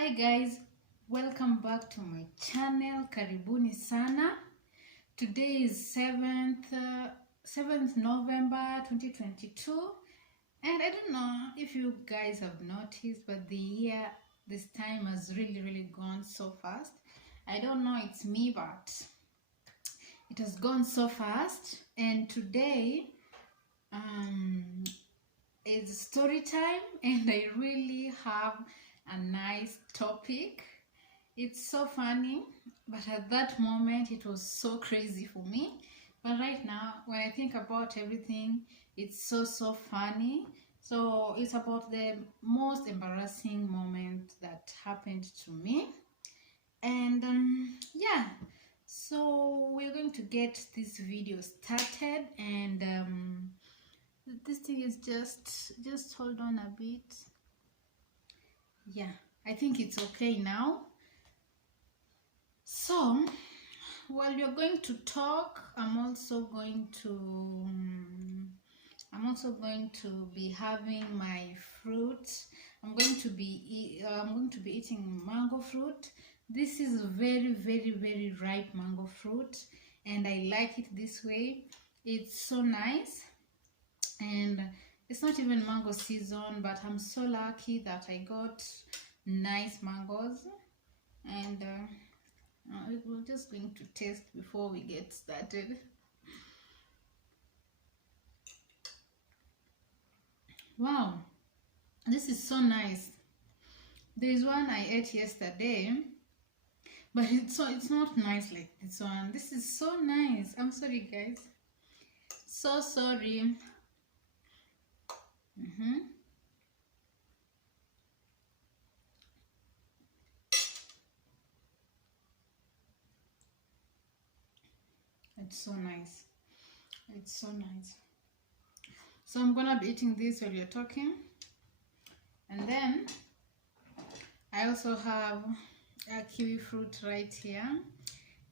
Hi guys, welcome back to my channel. Karibuni sana. Today is 7th November 2022, and I don't know if you guys have noticed, but the year this time has really gone so fast. I don't know, it's me, but it has gone so fast. And today is story time, and I really have a nice topic. It's so funny, but at that moment it was so crazy for me. But right now, when I think about everything, it's so funny. So it's about the most embarrassing moment that happened to me. And yeah, so we're going to get this video started. And this thing is just hold on a bit. Yeah, I think it's okay now. So while you're going to talk, I'm also going to be having my fruit. I'm going to be eating mango fruit. This is very ripe mango fruit, and I like it this way. It's so nice, and it's not even mango season, but I'm so lucky that I got nice mangoes. And we're just going to taste before we get started. Wow, this is so nice. There's one I ate yesterday, but it's not nice like this one. This is so nice. I'm sorry guys, so sorry. It's so nice. It's so nice. So I'm gonna be eating this while you're talking. And then I also have a kiwi fruit right here.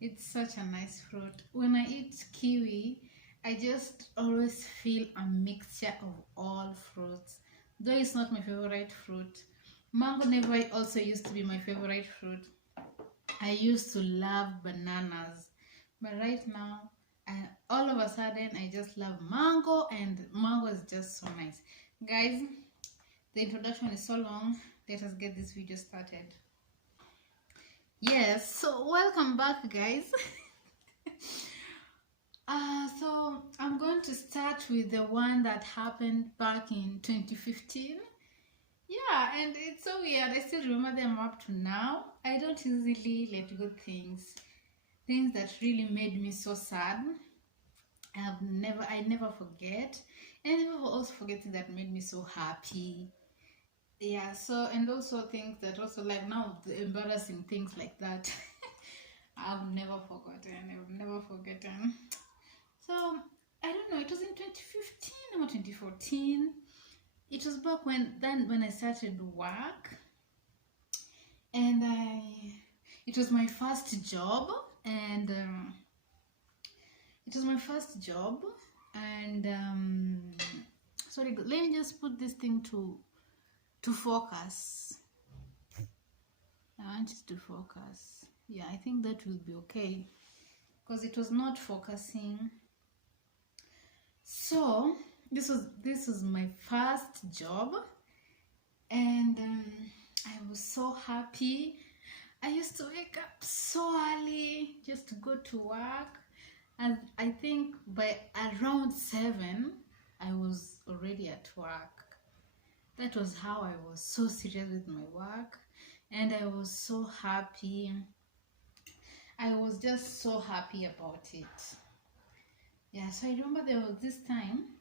It's such a nice fruit. When I eat kiwi, I just always feel a mixture of all fruits. Though it's not my favorite fruit. Mango never also used to be my favorite fruit. I used to love bananas. But right now, all of a sudden, I just love mango, and mango is just so nice. Guys, the introduction is so long. Let us get this video started. Yes, so welcome back guys. So I'm going to start with the one that happened back in 2015. Yeah, and it's so weird. I still remember them up to now. I don't easily let go things that really made me so sad. I never forget. And I never also forget things that made me so happy. Yeah, so, and also things that also, like now, the embarrassing things like that. I've never forgotten. So I don't know, it was in 2015 or 2014. It was back when I started work, and it was my first job, and sorry, let me just put this thing to focus. I want it to focus. Yeah, I think that will be okay, because it was not focusing. So this was my first job, and I was so happy. I used to wake up so early just to go to work, and I think by around 7 I was already at work. That was how I was so serious with my work, and I was so happy. I was just so happy about it. Yeah, so I remember there was this time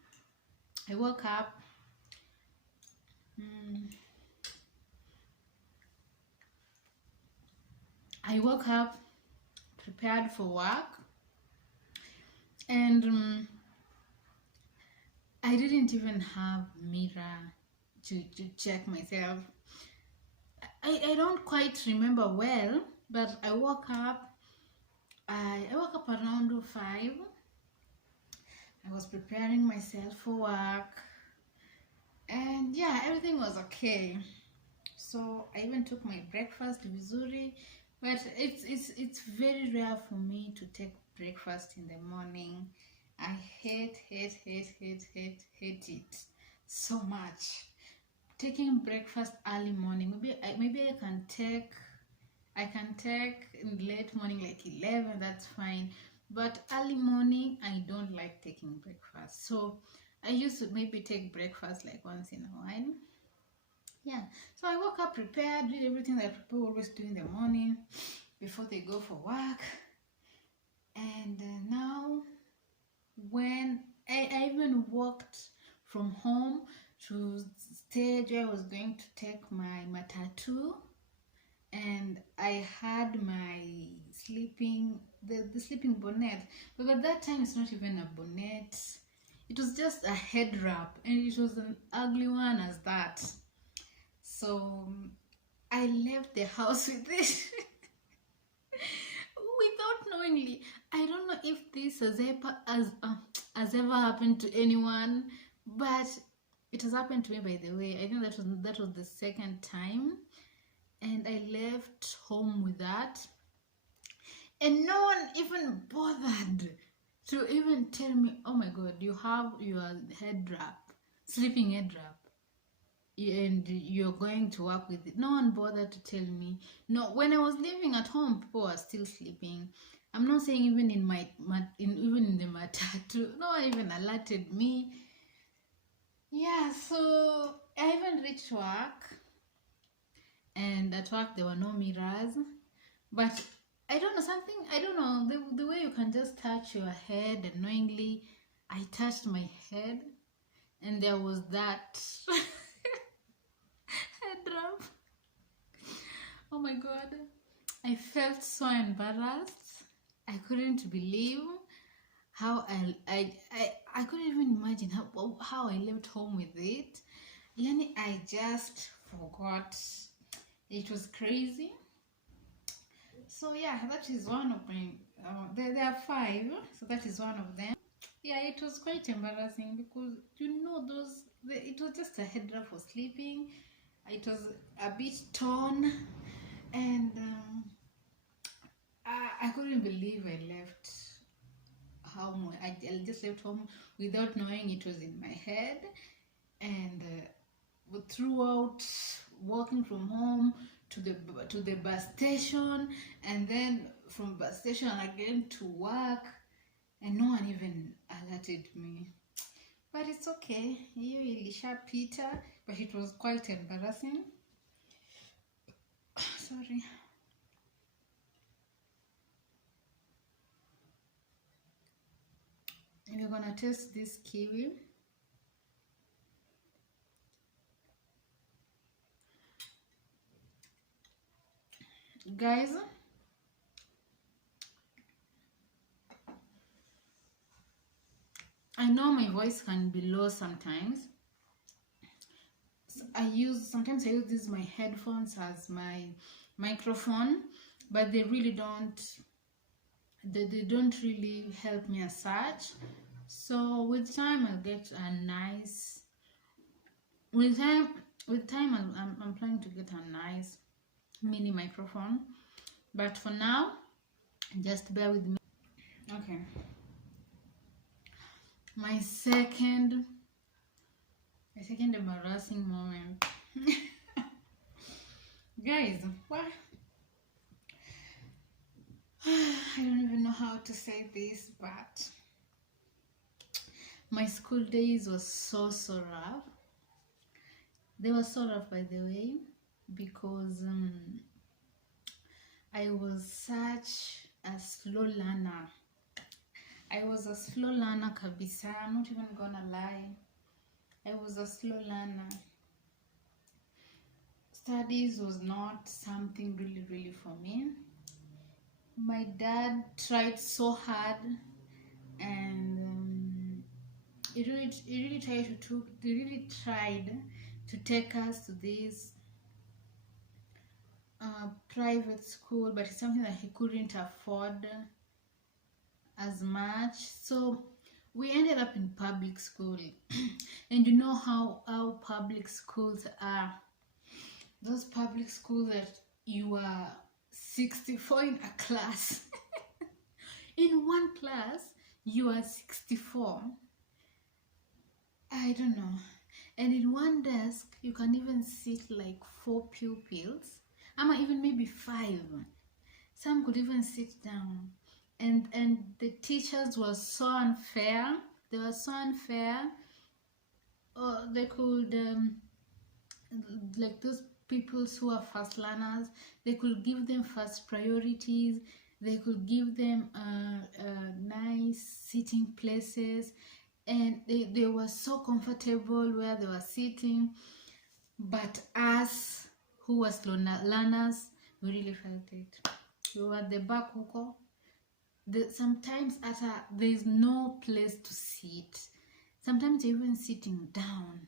I woke up. Prepared for work, and I didn't even have mirror to check myself. I don't quite remember well, but I woke up around 5. I was preparing myself for work, and yeah, everything was okay. So I even took my breakfast vizuri, but it's very rare for me to take breakfast in the morning. I hate it so much. Taking breakfast early morning, maybe I can take in late morning like 11, that's fine. But early morning, I don't like taking breakfast. So I used to maybe take breakfast like once in a while. Yeah. So I woke up prepared, did everything that people always do in the morning before they go for work. And now, when I even walked from home to stage where I was going to take my matatu, and I had my the sleeping bonnet, but at that time it's not even a bonnet, it was just a head wrap, and it was an ugly one as that. So I left the house with it without knowingly. I don't know if this has ever happened to anyone, but it has happened to me, by the way. I think that was the second time, and I left home with that, and no one even bothered to even tell me, oh my god, you have your head wrap, sleeping head wrap, and you're going to work with it. No one bothered to tell me. No, when I was living at home, people were still sleeping. I'm not saying even even in the matatu, no one even alerted me. Yeah, so I even reached work, and at work there were no mirrors, but I don't know, the way you can just touch your head unknowingly. I touched my head, and there was that head wrap. Oh my god, I felt so embarrassed. I couldn't believe how I couldn't even imagine how I left home with it. Yani, I just forgot. It was crazy. So yeah, that is one of my there are 5, so that is one of them. Yeah, it was quite embarrassing because it was just a head wrap for sleeping. It was a bit torn, and I couldn't believe I left home. I just left home without knowing it was in my head, and throughout walking from home to the bus station, and then from bus station again to work, and no one even alerted me. But it's okay. You ilisha Peter, but it was quite embarrassing. Sorry. We're gonna taste this kiwi. Guys, I know my voice can be low sometimes. Sometimes I use these my headphones as my microphone, but they really don't they don't really help me as such. So with time I'll get a nice with time I'm planning to get a nice mini microphone, but for now just bear with me. Okay, my second embarrassing moment. Guys, what? I don't even know how to say this, but my school days was so rough. They were so rough, by the way, because I was such a slow learner. I was a slow learner, kabisa. I'm not even gonna lie. I was a slow learner. Studies was not something really for me. My dad tried so hard, and he really tried to take us to this private school, but it's something that he couldn't afford as much. So we ended up in public school. And you know how public schools are. those public schools that you are 64 in a class. In one class, you are 64. I don't know. And in one desk, you can even sit like 4 pupils, or even maybe 5. Some could even sit down. And the teachers were so unfair. They were so unfair. They could, like those people who are fast learners, they could give them first priorities. They could give them nice sitting places, and they were so comfortable where they were sitting. But us who were slow learners, we really felt it. We were at the back huko. Sometimes there is no place to sit. Sometimes you're even sitting down.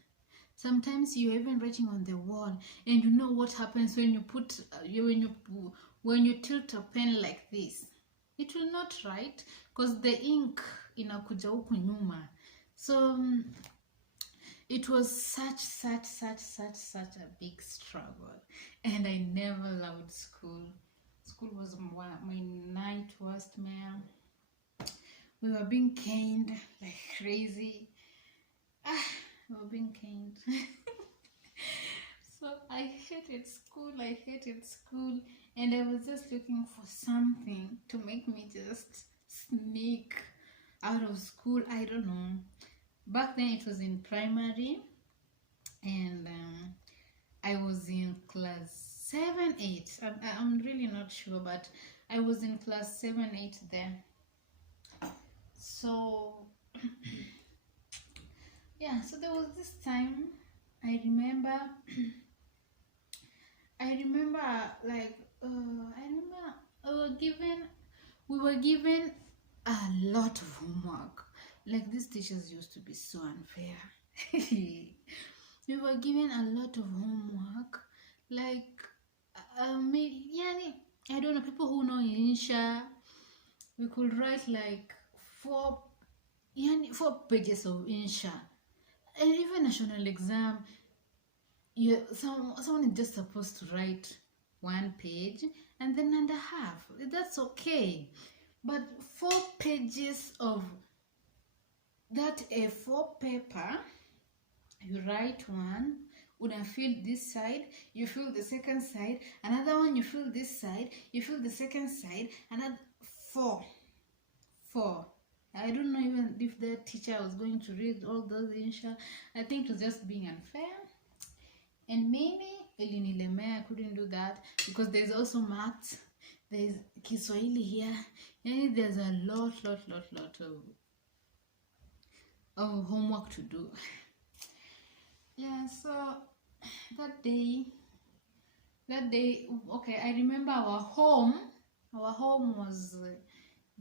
Sometimes you're even writing on the wall, and you know what happens when you put when you tilt a pen like this. It will not write because the ink inakuja huku nyuma. So it was such a big struggle, and I never loved school. School was my night worstmare. We were being caned like crazy. We were being caned. So I hated school, and I was just looking for something to make me just sneak out of school. I don't know. Back then it was in primary, and I was in class 7, 8. I'm really not sure, but I was in class 7, 8 there. So yeah, so there was this time I remember like we were given a lot of homework. Like, these teachers used to be so unfair. We were given a lot of homework. Like, I don't know, people who know Insha, we could write like 4 pages of Insha. And even national exam, someone is just supposed to write 1 page and then and a half. That's okay. But 4 pages of that A4 paper, you write one, una fill this side, you fill the second side, another one, you fill this side, you fill the second side, another 4. I don't know even if the teacher was going to read all those insha. I think it was just being unfair. And maybe I couldn't do that because there's also maths, there's Kiswahili here, and there's a lot of homework to do. Yeah, so that day, okay, I remember our home was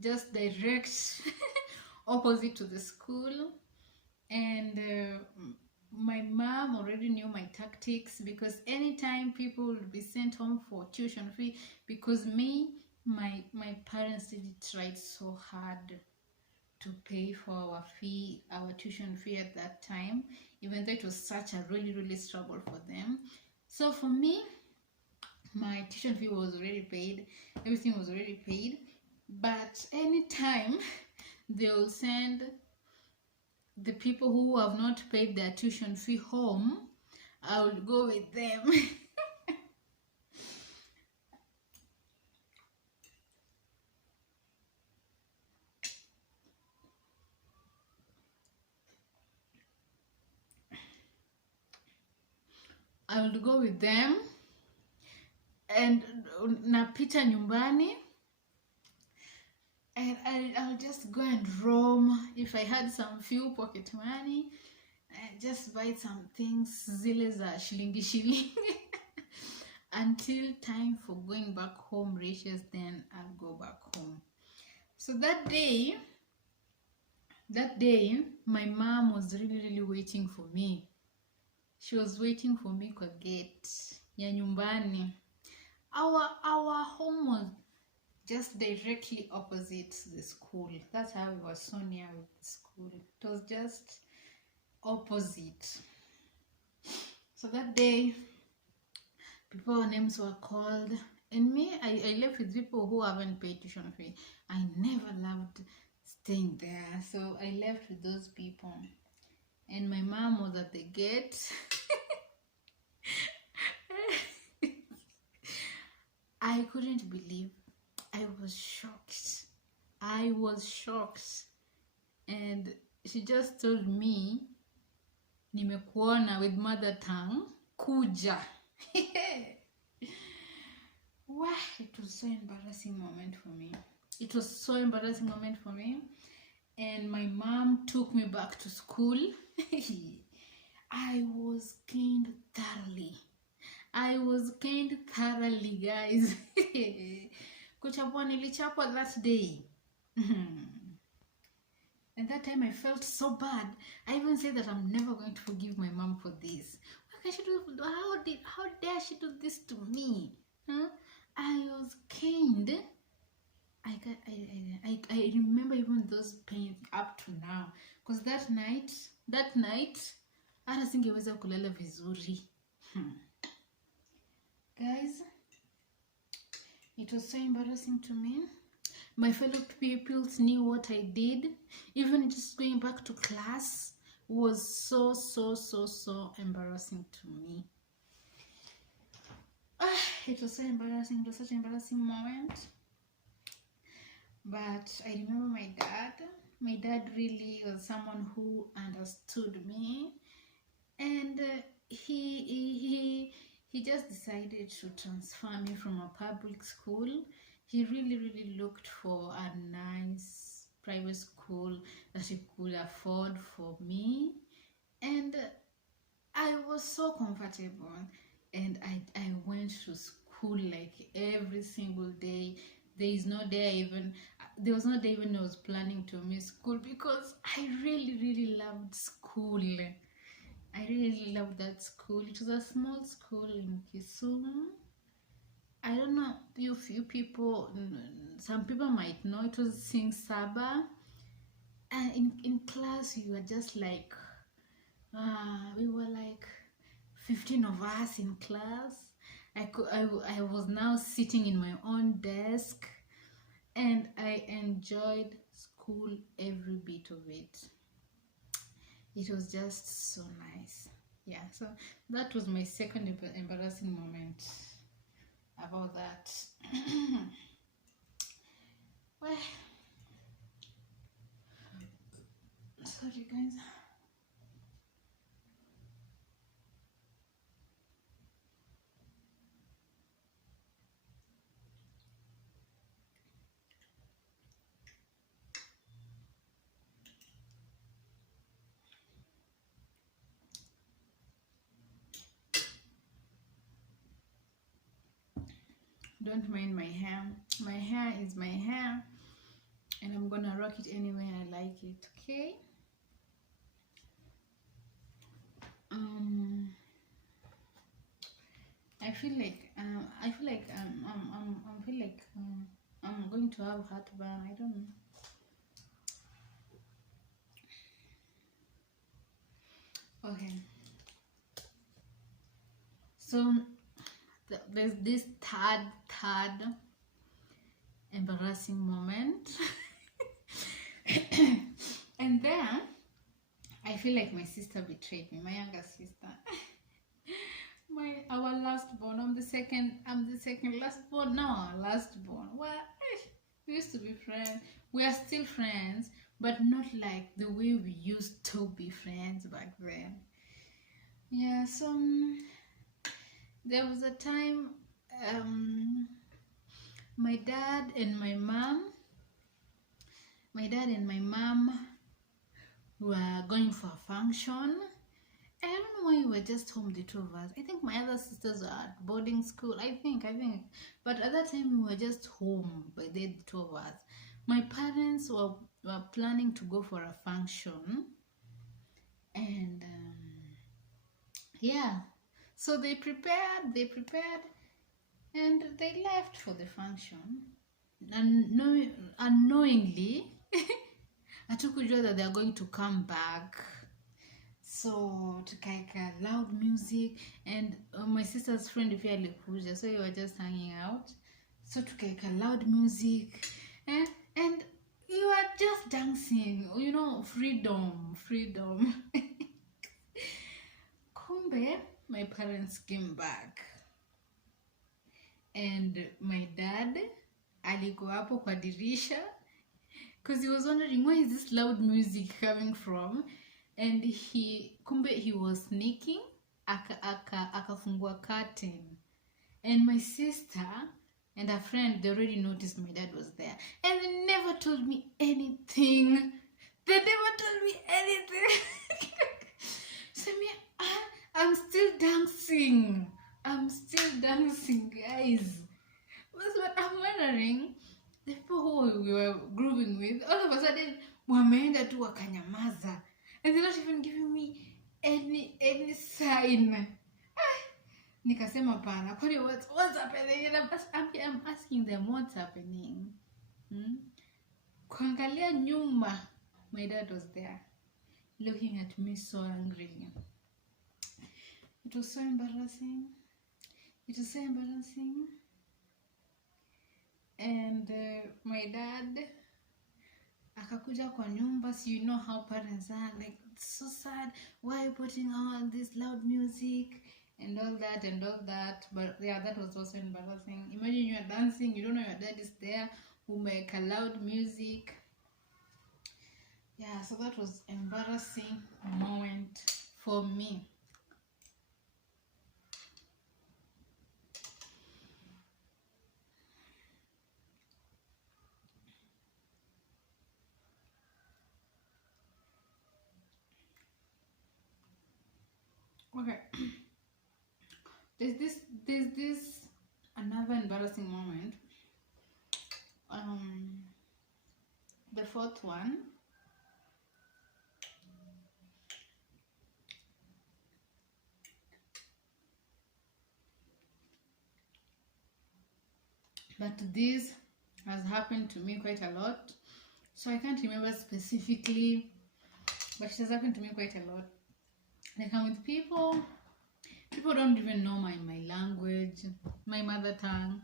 just direct opposite to the school, and my mom already knew my tactics, because anytime people would be sent home for tuition fee, because my parents didn't try so hard to pay for our tuition fee at that time, even though it was such a really struggle for them. So for me, my tuition fee was already paid, everything was already paid. But anytime they will send the people who have not paid their tuition fee home, I will go with them. I will go with them, and napita nyumbani, and I'll just go and roam. If I had some few pocket money, I just buy some things, zile za shilingi until time for going back home reaches, then I'll go back home. So that day my mom was really waiting for me. She was waiting for me kwa gate ya nyumbani. Our home was just directly opposite the school. That's how we were so near with the school. It was just opposite. So that day People names were called, and me, I left with people who haven't paid tuition fee. I never loved staying there, so I left with those people. And my mom was at the gate. I couldn't believe. I was shocked. I was shocked. And she just told me, nimekuona with mother tongue, kuja. Wow, it was so embarrassing moment for me. It was so embarrassing moment for me. And my mom took me back to school. I was caned thoroughly. Guys. Kuchapwa nilichapwa that day. And that time I felt so bad. I even said that I'm never going to forgive my mom for this. How dare she do this to me? Huh? I was caned. I remember even those pains up to now. Because that night, hata singeweza kulala vizuri. Guys, it was so embarrassing to me. My fellow pupils knew what I did. Even just going back to class was so embarrassing to me. It was so embarrassing. It was such an embarrassing moment. But I remember my dad. My dad really was someone who understood me, and he just decided to transfer me from a public school. He really looked for a nice private school that he could afford for me, and I was so comfortable. And I went to school like every single day. There was no day even I was planning to miss school, because I really loved school. I really loved that school. It was a small school in Kisumu. I don't know if you people, some people might know, it was Sing Saba. And in class we were just like, we were like 15 of us in class. I was now sitting in my own desk, and I enjoyed school every bit of it. It was just so nice. Yeah, so that was my second embarrassing moment about that. Well, sorry guys. Don't mind my hair. My hair is my hair, and I'm gonna rock it anyway I like it. Okay. I feel like I'm going to have heartburn. I don't know. Okay. So there's this third embarrassing moment. And then I feel like my sister betrayed me, my younger sister. Our last born. I'm the second last born. No, last born. Well, we used to be friends. We are still friends, but not like the way we used to be friends back then. Yeah, so there was a time my dad and my mom were going for a function. I don't know why we were just home, the two of us. I think my other sisters were at boarding school. I think. But at that time, we were just home by the two of us. My parents were planning to go for a function. And yeah. So they prepared, and they left for the function. And unknowingly, hatukujua that they are going to come back. So tukaeka loud music, and my sister's friend pia alikuja, so we were just hanging out. So tukaeka loud music, and you were just dancing, you know, freedom. Kumbe my parents came back, and my dad alikuwa hapo kwa dirisha, because he was wondering where is this loud music coming from, and he was sneaking, akafungua curtain, and my sister and her friend, they already noticed my dad was there, and they never told me anything. So me, I'm still dancing, guys. But I'm wondering, the people who we were grooving with, all of a sudden wameenda tu wakanyamaza, and they're not even giving me any sign. Nikasema pana, kwani what's happening? And I'm asking them what's happening. Kuangalia nyuma, my dad was there, looking at me so angry. It was so embarrassing. And my dad akakuja kwa nyumba. So you know how parents are, like, so sad, why are you putting on this loud music and all that. But yeah, that was also embarrassing. Imagine you are dancing, you don't know your dad is there, who make a loud music. Yeah, so that was embarrassing moment for me. Okay. There's this another embarrassing moment. The fourth one. But this has happened to me quite a lot. So I can't remember specifically, but it has happened to me quite a lot. Like, I'm with people don't even know my language, my mother tongue.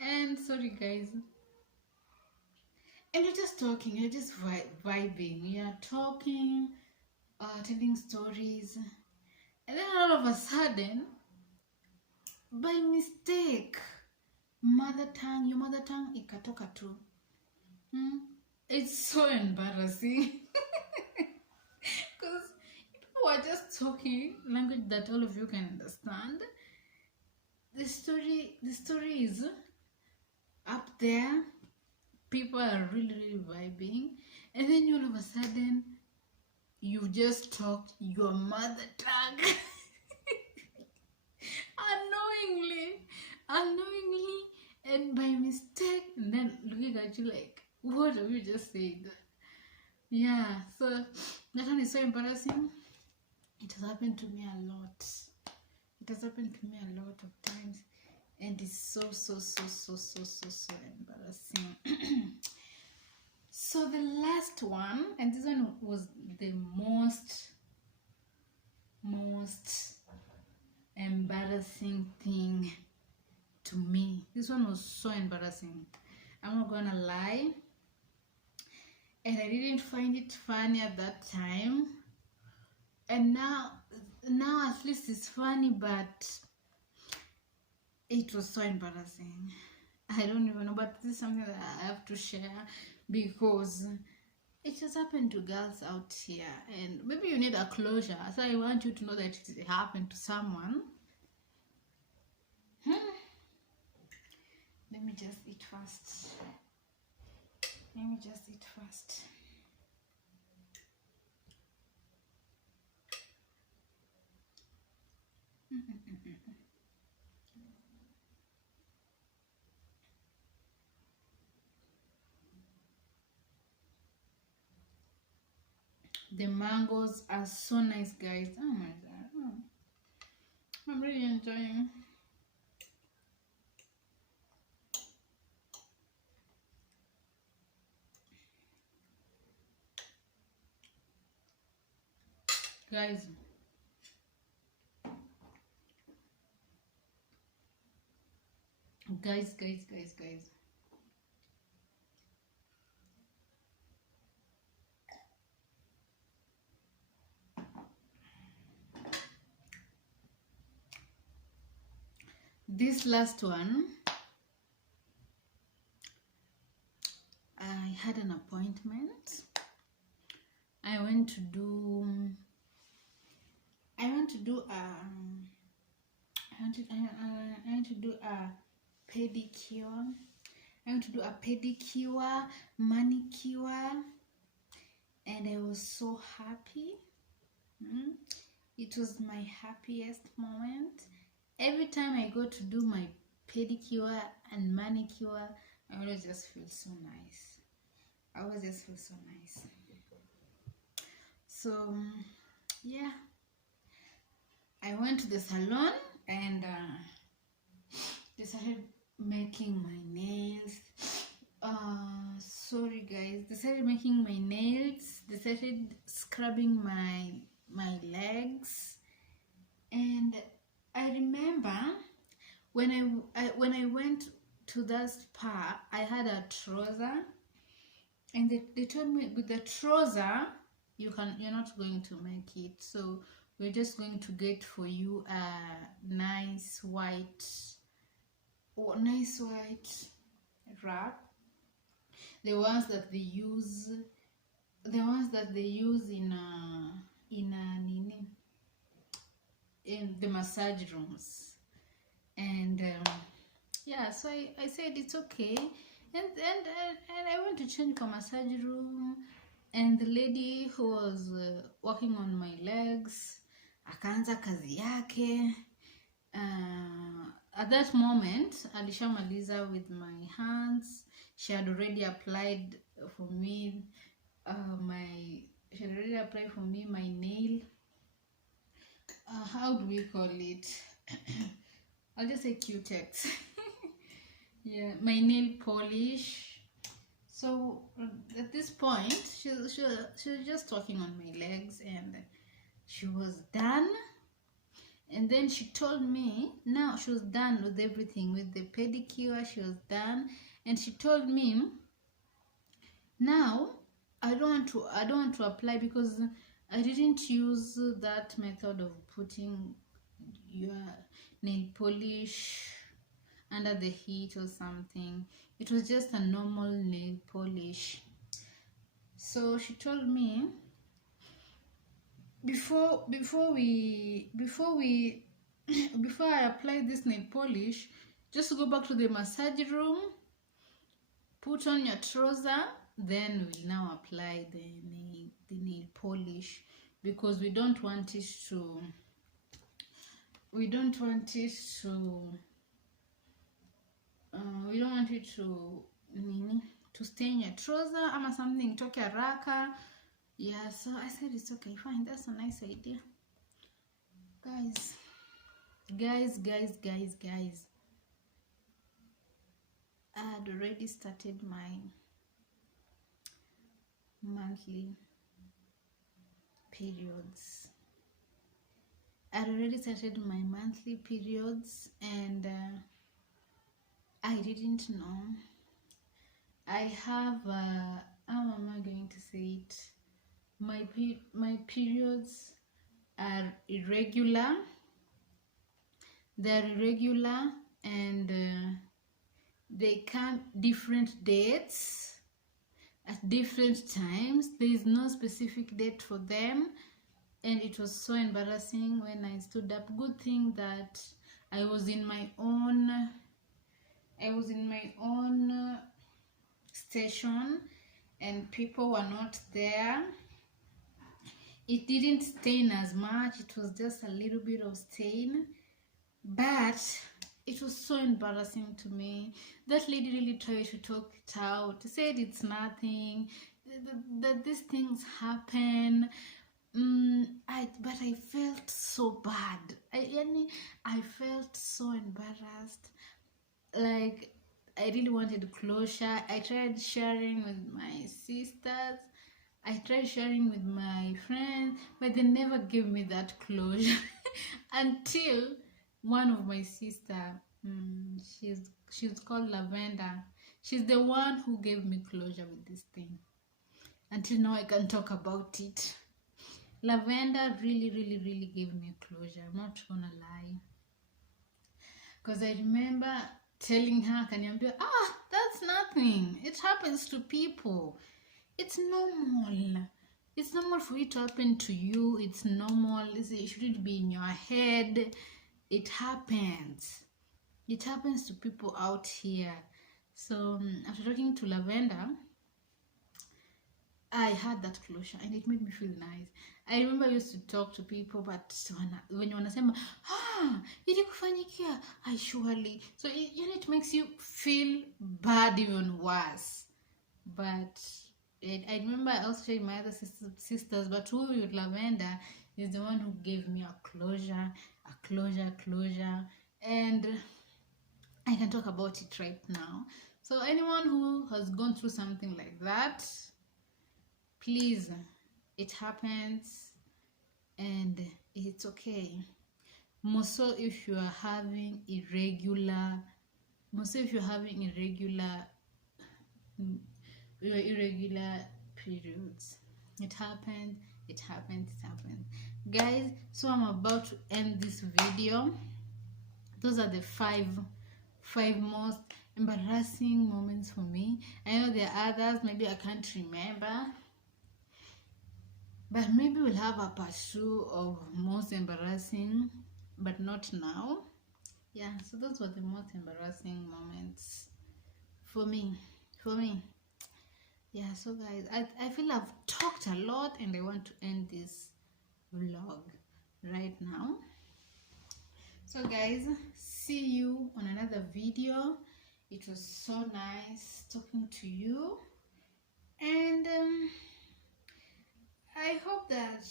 And sorry guys. And you're just talking, you're just vibing. You're talking, telling stories. And then all of a sudden, by mistake, your mother tongue ikatoka tu. It's so embarrassing. Because people are just talking language that all of you can understand. The story is up there. People are really vibing, and then all of a sudden you just talked your mother tongue. unknowingly, and by mistake, and then looking at you like, what have you just said? Yeah, so that one is so embarrassing. It has happened to me a lot. Of times, and it's so embarrassing. So the last one, and this one was the most embarrassing thing to me. This one was so embarrassing, I'm not gonna lie, and I didn't find it funny at that time, and now at least it's funny, but it was so embarrassing. I don't even know, but this is something that I have to share, because it has happened to girls out here, and maybe you need a closure, so I want you to know that it happened to someone. Let me just eat first. The mangoes are so nice, guys. Oh my god. I'm really enjoying. Guys, Guys. This last one, I had an appointment. I went to do a pedicure. I went to do a pedicure, manicure, and I was so happy. It was my happiest moment. Every time I go to do my pedicure and manicure, I always just feel so nice. So yeah, I went to the salon and they started making my nails. Sorry guys, they started making my nails. They started scrubbing my legs, and I remember when I went to that spa, I had a trouser, and they told me with the trouser you're not going to make it, so we're just going to get for you a nice white wrap, the ones that they use in the massage rooms. And yeah, so I said it's okay, and I went to change for massage room, and the lady who was working on my legs akaanza kazi yake. At that moment alishamaliza with my hands. She had already applied for me my nail, how do we call it? I'll just say Q-Tex. Yeah, my nail polish. So at this point she was just working on my legs, and she was done. And then she told me now she was done with everything, with the pedicure. She was done, and she told me now I don't want to apply, because I didn't use that method of putting your nail polish under the heat or something. It was just a normal nail polish. So she told me before I apply this nail polish, just go back to the massage room, put on your trouser, then we'll now apply the nail polish, because we don't want it to stain your trouser ama something toke haraka. Yeah, so I said it's okay, fine, that's a nice idea. Guys, I had already started my monthly periods. And I didn't know. I have how am I going to say it? My periods are irregular. They're irregular, and they come different dates at different times. There is no specific date for them, and it was so embarrassing when I stood up. Good thing that I was in my own station and people were not there. It didn't stain as much, it was just a little bit of stain, but it was so embarrassing to me. That lady really tried to talk it out, said it's nothing, that these things happen. But I felt so bad. I felt so embarrassed. Like, I really wanted closure. I tried sharing with my sisters, I tried sharing with my friends, but they never gave me that closure until one of my sister, She's called Lavender. She's the one who gave me closure with this thing. Until now, I can talk about it. Lavender really gave me closure. I'm not gonna lie. Because I remember telling her, kaniambia, that's nothing. It happens to people. It's normal. It's normal for it to happen to you. It's normal. It shouldn't be in your head. It happens. It happens to people out here. So after talking to Lavender, I had that closure and it made me feel nice. I remember I used to talk to people, but when you wanasema, ilikufanyikia, I surely. So it makes you feel bad even worse. But I remember I also shared my other sisters, but who with Lavender is the one who gave me a closure. And I can talk about it right now. So anyone who has gone through something like that, please, it happens and it's okay. More so if you are having irregular periods. It happens. Guys, so I'm about to end this video. Those are the five most embarrassing moments for me. I know there are others, maybe I can't remember, but maybe we'll have a part 2 of most embarrassing, but not now. Yeah, so those were the most embarrassing moments for me. Yeah, so guys, I feel I've talked a lot and I want to end this vlog right now. So guys, see you on another video. It was so nice talking to you, and I hope that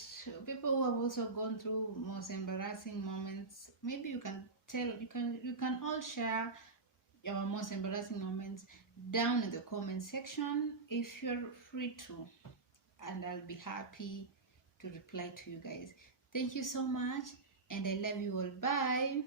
people who have also gone through most embarrassing moments, maybe you can all share your most embarrassing moments down in the comment section if you're free to, and I'll be happy to reply to you guys. Thank you so much, and I love you all. Bye.